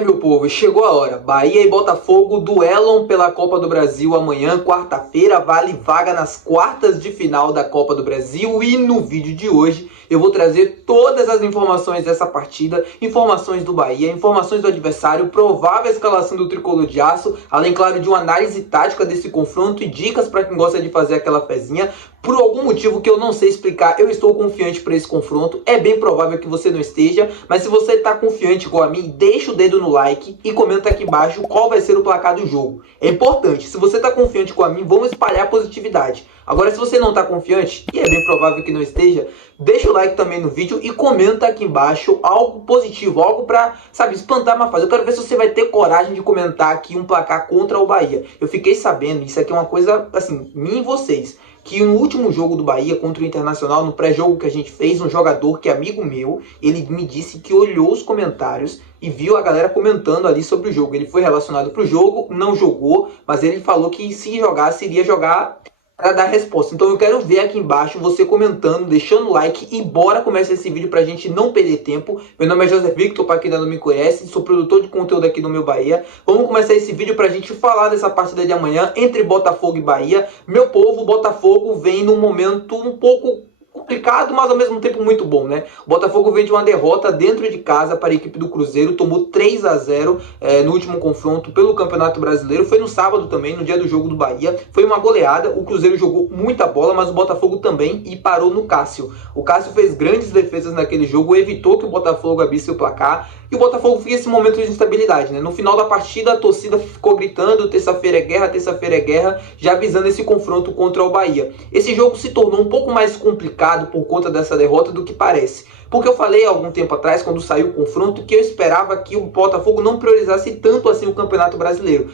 Meu povo, chegou a hora. Bahia e Botafogo duelam pela Copa do Brasil amanhã, quarta-feira, vale vaga nas quartas de final da Copa do Brasil. E no vídeo de hoje eu vou trazer todas as informações dessa partida, informações do Bahia, informações do adversário, provável escalação do Tricolor de Aço, além, claro, de uma análise tática desse confronto e dicas para quem gosta de fazer aquela fezinha. Por algum motivo que eu não sei explicar, eu estou confiante para esse confronto. É bem provável que você não esteja, mas se você está confiante igual a mim, deixa o dedo no like e comenta aqui embaixo qual vai ser o placar do jogo. É importante, se você está confiante com a mim, vamos espalhar positividade. Agora, se você não está confiante, e é bem provável que não esteja, deixa o like também no vídeo e comenta aqui embaixo algo positivo, algo para, espantar uma fase. Eu quero ver se você vai ter coragem de comentar aqui um placar contra o Bahia. Eu fiquei sabendo, isso aqui é uma coisa, assim, minha e vocês, que no último jogo do Bahia contra o Internacional, no pré-jogo que a gente fez, um jogador que é amigo meu, ele me disse que olhou os comentários e viu a galera comentando ali sobre o jogo. Ele foi relacionado para o jogo, não jogou, mas ele falou que se jogasse, iria jogar para dar resposta. Então eu quero ver aqui embaixo você comentando, deixando o like e bora começar esse vídeo pra gente não perder tempo. Meu nome é José Victor, para quem ainda não me conhece, sou produtor de conteúdo aqui no Meu Bahia. Vamos começar esse vídeo pra gente falar dessa partida de amanhã entre Botafogo e Bahia. Meu povo, o Botafogo vem num momento um pouco complicado, mas ao mesmo tempo muito bom, né? O Botafogo vem de uma derrota dentro de casa para a equipe do Cruzeiro, tomou 3-0 no último confronto pelo Campeonato Brasileiro, foi no sábado também, no dia do jogo do Bahia, foi uma goleada, o Cruzeiro jogou muita bola, mas o Botafogo também e parou no Cássio. O Cássio fez grandes defesas naquele jogo, evitou que o Botafogo abrisse o placar, e o Botafogo fica esse momento de instabilidade, né? No final da partida, a torcida ficou gritando, terça-feira é guerra, já avisando esse confronto contra o Bahia. Esse jogo se tornou um pouco mais complicado por conta dessa derrota do que parece. Porque eu falei há algum tempo atrás, quando saiu o confronto, que eu esperava que o Botafogo não priorizasse tanto assim o Campeonato Brasileiro.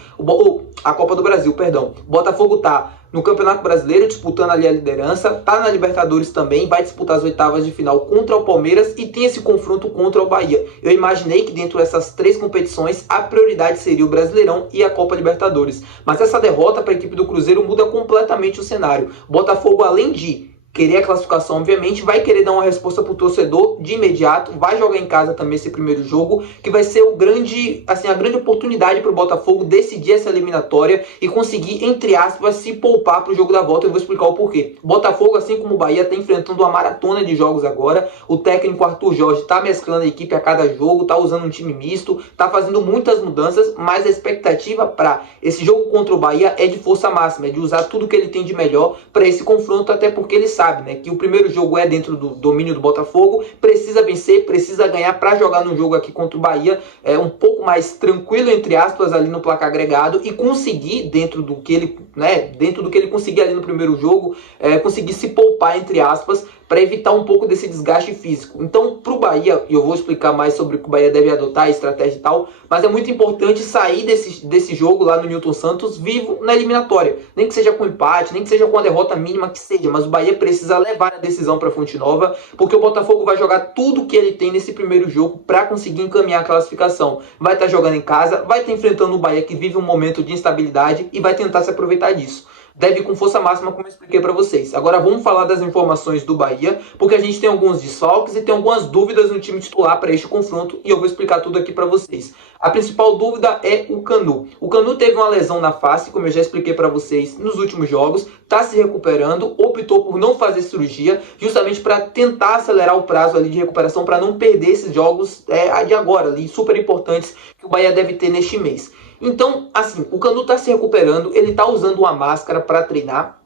A Copa do Brasil, perdão. O Botafogo tá no Campeonato Brasileiro, disputando ali a liderança, tá na Libertadores também, vai disputar as oitavas de final contra o Palmeiras e tem esse confronto contra o Bahia. Eu imaginei que dentro dessas três competições, a prioridade seria o Brasileirão e a Copa Libertadores. Mas essa derrota para a equipe do Cruzeiro muda completamente o cenário. O Botafogo, além de querer a classificação, obviamente, vai querer dar uma resposta pro torcedor de imediato, vai jogar em casa também esse primeiro jogo, que vai ser a grande oportunidade para o Botafogo decidir essa eliminatória e conseguir, entre aspas, se poupar pro jogo da volta. Eu vou explicar o porquê. O Botafogo, assim como o Bahia, está enfrentando uma maratona de jogos agora. O técnico Arthur Jorge está mesclando a equipe a cada jogo, está usando um time misto, está fazendo muitas mudanças, mas a expectativa para esse jogo contra o Bahia é de força máxima, é de usar tudo que ele tem de melhor para esse confronto, até porque ele sabe, né, que o primeiro jogo é dentro do domínio do Botafogo, precisa vencer, precisa ganhar para jogar no jogo aqui contra o Bahia um pouco mais tranquilo, entre aspas, ali no placar agregado e conseguir, dentro do que ele conseguir ali no primeiro jogo, conseguir se poupar, entre aspas, para evitar um pouco desse desgaste físico. Então, para o Bahia, e eu vou explicar mais sobre o que o Bahia deve adotar, a estratégia e tal, mas é muito importante sair desse jogo lá no Newton Santos vivo na eliminatória. Nem que seja com empate, nem que seja com a derrota mínima que seja, mas o Bahia precisa levar a decisão para Fonte Nova, porque o Botafogo vai jogar tudo que ele tem nesse primeiro jogo para conseguir encaminhar a classificação. Vai estar jogando em casa, vai estar enfrentando o Bahia que vive um momento de instabilidade e vai tentar se aproveitar disso. Deve ir com força máxima, como eu expliquei para vocês. Agora vamos falar das informações do Bahia, porque a gente tem alguns desfalques e tem algumas dúvidas no time titular para este confronto e eu vou explicar tudo aqui para vocês. A principal dúvida é o Canu. O Canu teve uma lesão na face, como eu já expliquei para vocês nos últimos jogos, está se recuperando, optou por não fazer cirurgia, justamente para tentar acelerar o prazo ali de recuperação, para não perder esses jogos de agora, ali, super importantes, que o Bahia deve ter neste mês. Então, assim, o Canu está se recuperando, ele está usando uma máscara para treinar,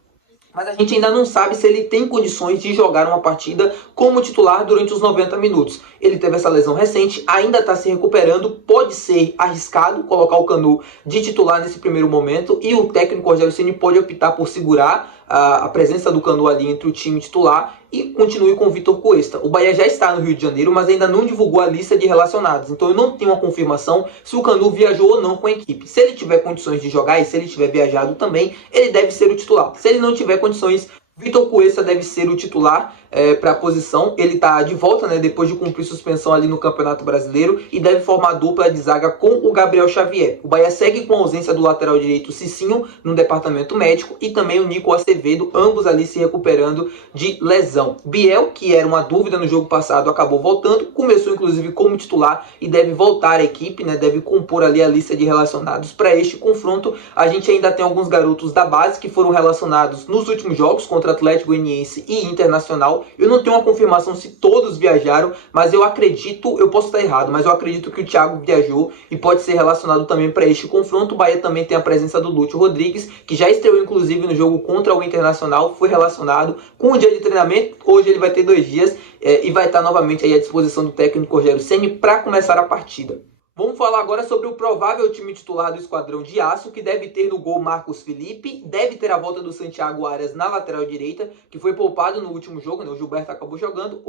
mas a gente ainda não sabe se ele tem condições de jogar uma partida como titular durante os 90 minutos. Ele teve essa lesão recente, ainda está se recuperando, pode ser arriscado colocar o Canu de titular nesse primeiro momento e o técnico Rogério Ceni pode optar por segurar a presença do Canu ali entre o time titular e continue com o Vitor Cuesta. O Bahia já está no Rio de Janeiro, mas ainda não divulgou a lista de relacionados, então eu não tenho uma confirmação se o Canu viajou ou não com a equipe. Se ele tiver condições de jogar e se ele tiver viajado também, ele deve ser o titular. Se ele não tiver condições, Vitor Cuesta deve ser o titular. para a posição. Ele está de volta, né, depois de cumprir suspensão ali no Campeonato Brasileiro, e deve formar dupla de zaga com o Gabriel Xavier. O Bahia segue com a ausência do lateral direito Cicinho no departamento médico e também o Nico Acevedo, ambos ali se recuperando de lesão. Biel, que era uma dúvida no jogo passado, acabou voltando, começou inclusive como titular e deve voltar à equipe, né, deve compor ali a lista de relacionados para este confronto. A gente ainda tem alguns garotos da base que foram relacionados nos últimos jogos contra Atlético Goianiense e Internacional. Eu não tenho uma confirmação se todos viajaram, mas eu acredito, eu posso estar errado, mas eu acredito que o Thiago viajou e pode ser relacionado também para este confronto. O Bahia também tem a presença do Lúcio Rodrigues, que já estreou inclusive no jogo contra o Internacional, foi relacionado com o dia de treinamento. Hoje ele vai ter 2 dias e vai estar novamente aí à disposição do técnico Rogério Ceni para começar a partida. Vamos falar agora sobre o provável time titular do Esquadrão de Aço, que deve ter no gol Marcos Felipe, deve ter a volta do Santiago Arias na lateral direita, que foi poupado no último jogo, né? O Gilberto acabou jogando.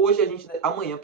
Amanhã,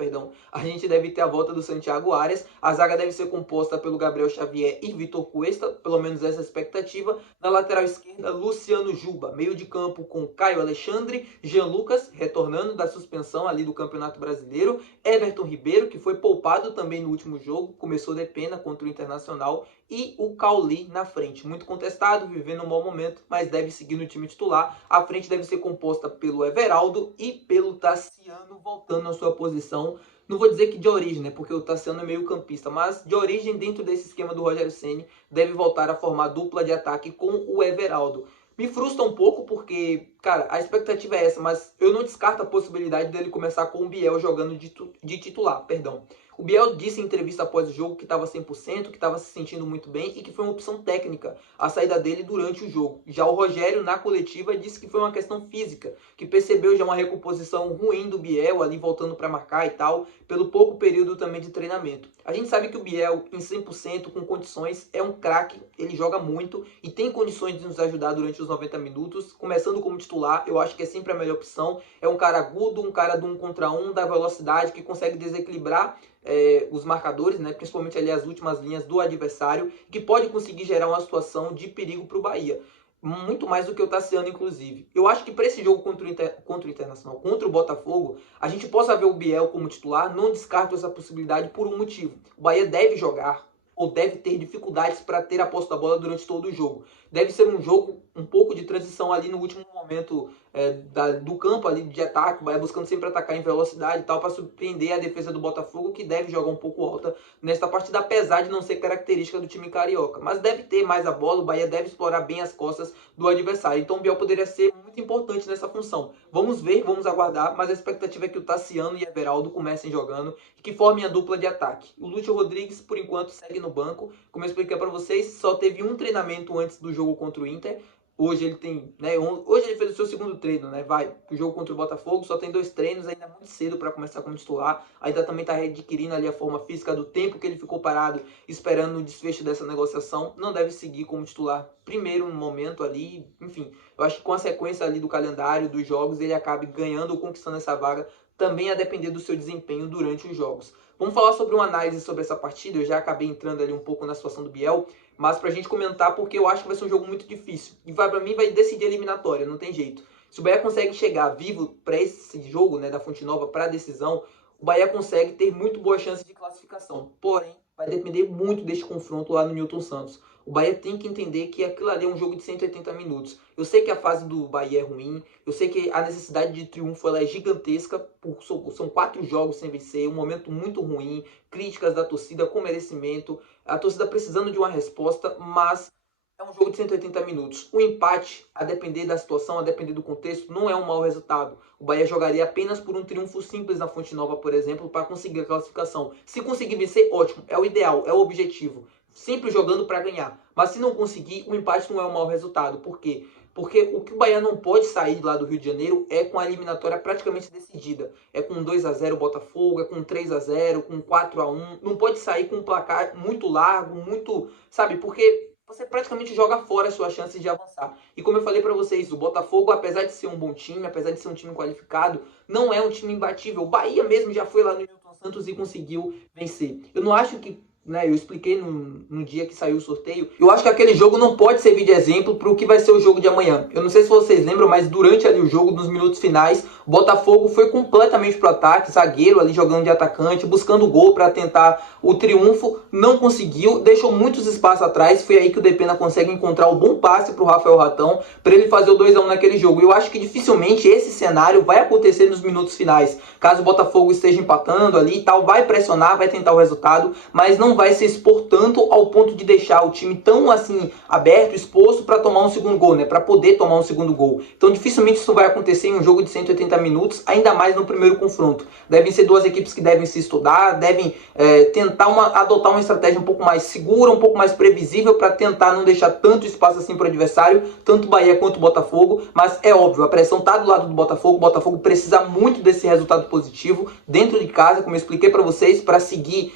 a gente deve ter a volta do Santiago Arias. A zaga deve ser composta pelo Gabriel Xavier e Vitor Cuesta, pelo menos essa expectativa. Na lateral esquerda, Luciano Juba. Meio de campo com Caio Alexandre, Jean Lucas, retornando da suspensão ali do Campeonato Brasileiro, Everton Ribeiro, que foi poupado também no último jogo, começou de pena contra o Internacional, e o Cauli na frente, muito contestado, vivendo um mau momento, mas deve seguir no time titular. A frente deve ser composta pelo Everaldo e pelo Tassiano, voltando à sua posição, não vou dizer que de origem, né, porque o Tassiano é meio campista, mas de origem dentro desse esquema do Rogério Ceni, deve voltar a formar dupla de ataque com o Everaldo. Me frustra um pouco porque, cara, a expectativa é essa, mas eu não descarto a possibilidade dele começar com o Biel jogando de titular, perdão. O Biel disse em entrevista após o jogo que estava 100%, que estava se sentindo muito bem e que foi uma opção técnica a saída dele durante o jogo. Já o Rogério, na coletiva, disse que foi uma questão física, que percebeu já uma recomposição ruim do Biel ali voltando para marcar e tal, pelo pouco período também de treinamento. A gente sabe que o Biel, em 100%, com condições, é um craque, ele joga muito e tem condições de nos ajudar durante os 90 minutos, começando como titular. Eu acho que é sempre a melhor opção. É um cara agudo, um cara do 1 contra 1, da velocidade, que consegue desequilibrar os marcadores, né, principalmente ali as últimas linhas do adversário, que pode conseguir gerar uma situação de perigo para o Bahia. Muito mais do que o Tassiano, inclusive. Eu acho que para esse jogo contra o Internacional, contra o Botafogo, a gente possa ver o Biel como titular. Não descarto essa possibilidade por um motivo. O Bahia deve jogar ou deve ter dificuldades para ter a posse da bola durante todo o jogo. Deve ser um jogo um pouco de transição ali no último momento do campo ali de ataque, o Bahia buscando sempre atacar em velocidade e tal, para surpreender a defesa do Botafogo, que deve jogar um pouco alta nesta partida, apesar de não ser característica do time carioca. Mas deve ter mais a bola, o Bahia deve explorar bem as costas do adversário. Então o Biel poderia ser muito importante nessa função. Vamos ver, vamos aguardar, mas a expectativa é que o Tassiano e Everaldo comecem jogando e que formem a dupla de ataque. O Lúcio Rodrigues, por enquanto, segue no banco. Como eu expliquei para vocês, só teve um treinamento antes do jogo contra o Inter. Hoje ele tem, né? Hoje ele fez o seu segundo treino, né? O jogo contra o Botafogo só tem 2 treinos, ainda é muito cedo para começar como titular. Ainda também está readquirindo ali a forma física do tempo que ele ficou parado, esperando o desfecho dessa negociação. Não deve seguir como titular primeiro no momento ali. Enfim, eu acho que com a sequência ali do calendário dos jogos, ele acabe ganhando ou conquistando essa vaga, também a depender do seu desempenho durante os jogos. Vamos falar sobre uma análise sobre essa partida. Eu já acabei entrando ali um pouco na situação do Biel, mas pra gente comentar, porque eu acho que vai ser um jogo muito difícil. E pra mim vai decidir a eliminatória, não tem jeito. Se o Bahia consegue chegar vivo para esse jogo, né, da Fonte Nova, para a decisão, o Bahia consegue ter muito boa chance de classificação. Porém, vai depender muito deste confronto lá no Newton Santos. O Bahia tem que entender que aquilo ali é um jogo de 180 minutos. Eu sei que a fase do Bahia é ruim, eu sei que a necessidade de triunfo ela é gigantesca, são 4 jogos sem vencer, um momento muito ruim, críticas da torcida com merecimento, a torcida precisando de uma resposta, mas é um jogo de 180 minutos. O empate, a depender da situação, a depender do contexto, não é um mau resultado. O Bahia jogaria apenas por um triunfo simples na Fonte Nova, por exemplo, para conseguir a classificação. Se conseguir vencer, ótimo, é o ideal, é o objetivo. Sempre jogando para ganhar. Mas se não conseguir, o empate não é um mau resultado. Por quê? Porque o que o Bahia não pode sair lá do Rio de Janeiro é com a eliminatória praticamente decidida. É com 2-0 o Botafogo, é com 3-0, com 4-1. Não pode sair com um placar muito largo, muito... Sabe? Porque você praticamente joga fora as suas chances de avançar. E como eu falei para vocês, o Botafogo, apesar de ser um bom time, apesar de ser um time qualificado, não é um time imbatível. O Bahia mesmo já foi lá no Newton Santos e conseguiu vencer. Eu não acho que né, eu expliquei no dia que saiu o sorteio. Eu acho que aquele jogo não pode servir de exemplo para o que vai ser o jogo de amanhã. Eu não sei se vocês lembram, mas durante ali o jogo, nos minutos finais, o Botafogo foi completamente pro ataque, zagueiro ali jogando de atacante, buscando gol para tentar o triunfo, não conseguiu, deixou muitos espaços atrás. Foi aí que o Depena consegue encontrar o bom passe pro Rafael Ratão, para ele fazer o 2-1 naquele jogo. Eu acho que dificilmente esse cenário vai acontecer nos minutos finais. Caso o Botafogo esteja empatando ali e tal, vai pressionar, vai tentar o resultado, mas não vai se expor tanto ao ponto de deixar o time tão assim aberto, exposto para tomar um segundo gol, né? Para poder tomar um segundo gol. Então dificilmente isso vai acontecer em um jogo de 180 minutos, ainda mais no primeiro confronto. Devem ser duas equipes que devem se estudar, devem tentar adotar uma estratégia um pouco mais segura, um pouco mais previsível, para tentar não deixar tanto espaço assim para o adversário, tanto o Bahia quanto o Botafogo. Mas é óbvio, a pressão tá do lado do Botafogo. O Botafogo precisa muito desse resultado positivo dentro de casa, como eu expliquei para vocês, para seguir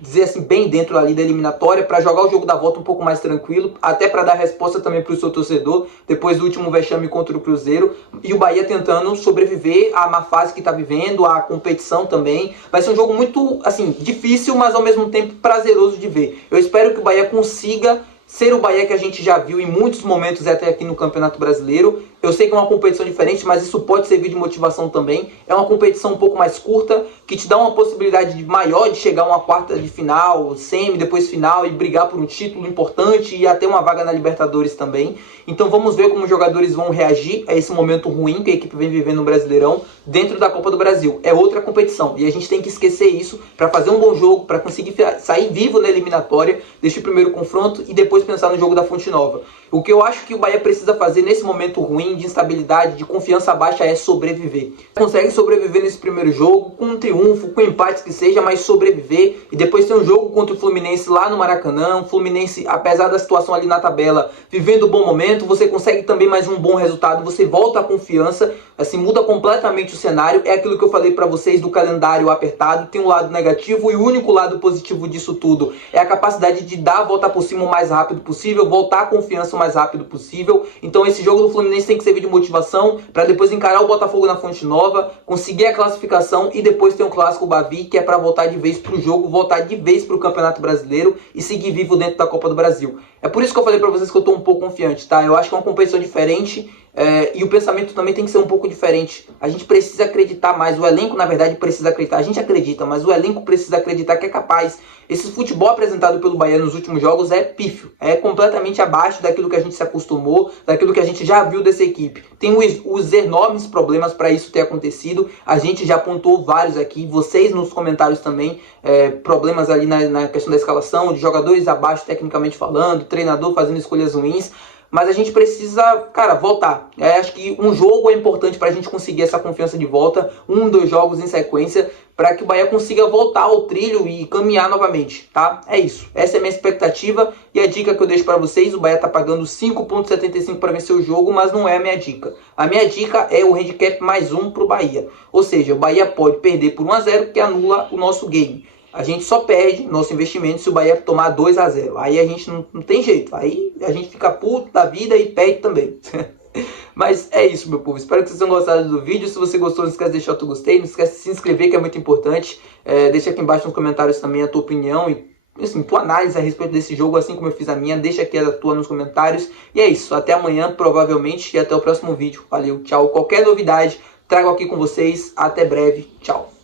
dizer assim, bem dentro ali da eliminatória, para jogar o jogo da volta um pouco mais tranquilo, até para dar resposta também para o seu torcedor, depois do último vexame contra o Cruzeiro, e o Bahia tentando sobreviver à má fase que está vivendo, à competição também. Vai ser um jogo muito, assim, difícil, mas ao mesmo tempo prazeroso de ver. Eu espero que o Bahia consiga ser o Bahia que a gente já viu em muitos momentos até aqui no Campeonato Brasileiro. Eu sei que é uma competição diferente, mas isso pode servir de motivação também. É uma competição um pouco mais curta, que te dá uma possibilidade maior de chegar a uma quarta de final, semi, depois final, e brigar por um título importante e até uma vaga na Libertadores também. Então vamos ver como os jogadores vão reagir a esse momento ruim que a equipe vem vivendo no Brasileirão dentro da Copa do Brasil. É outra competição e a gente tem que esquecer isso para fazer um bom jogo, para conseguir sair vivo na eliminatória deste primeiro confronto e depois pensar no jogo da Fonte Nova. O que eu acho que o Bahia precisa fazer nesse momento ruim, de instabilidade, de confiança baixa, é sobreviver. Consegue sobreviver nesse primeiro jogo, com um triunfo, com empates que seja, mas sobreviver. E depois tem um jogo contra o Fluminense lá no Maracanã. O Fluminense, apesar da situação ali na tabela, vivendo um bom momento, você consegue também mais um bom resultado, você volta à confiança, assim, muda completamente o cenário. É aquilo que eu falei pra vocês do calendário apertado, tem um lado negativo e o único lado positivo disso tudo é a capacidade de dar a volta por cima o mais rápido possível, voltar à confiança o mais rápido possível. Então esse jogo do Fluminense tem que servir de motivação para depois encarar o Botafogo na Fonte Nova, conseguir a classificação e depois ter um clássico Bavi, que é para voltar de vez pro jogo, voltar de vez pro Campeonato Brasileiro e seguir vivo dentro da Copa do Brasil. É por isso que eu falei para vocês que eu tô um pouco confiante, tá? Eu acho que é uma competição diferente. E o pensamento também tem que ser um pouco diferente. A gente precisa acreditar mais. O elenco, na verdade, precisa acreditar. A gente acredita, mas o elenco precisa acreditar que é capaz. Esse futebol apresentado pelo Bahia nos últimos jogos é pífio. É completamente abaixo daquilo que a gente se acostumou, daquilo que a gente já viu dessa equipe. Tem os enormes problemas para isso ter acontecido. A gente já apontou vários aqui. Vocês nos comentários também. Problemas ali na questão da escalação, de jogadores abaixo tecnicamente falando, treinador fazendo escolhas ruins. Mas a gente precisa, cara, voltar. Acho que um jogo é importante para a gente conseguir essa confiança de volta. 2 jogos em sequência, para que o Bahia consiga voltar ao trilho e caminhar novamente, tá? É isso. Essa é a minha expectativa e a dica que eu deixo para vocês. O Bahia tá pagando 5,75 para vencer o jogo, mas não é a minha dica. A minha dica é o handicap mais 1 pro Bahia. Ou seja, o Bahia pode perder por 1-0, que anula o nosso game. A gente só perde nosso investimento se o Bahia tomar 2-0. Aí a gente não tem jeito. Aí a gente fica puto da vida e perde também. Mas é isso, meu povo. Espero que vocês tenham gostado do vídeo. Se você gostou, não esquece de deixar o teu gostei. Não esquece de se inscrever, que é muito importante. Deixa aqui embaixo nos comentários também a tua opinião e assim, tua análise a respeito desse jogo, assim como eu fiz a minha. Deixa aqui a tua nos comentários. E é isso. Até amanhã, provavelmente. E até o próximo vídeo. Valeu, tchau. Qualquer novidade, trago aqui com vocês. Até breve. Tchau.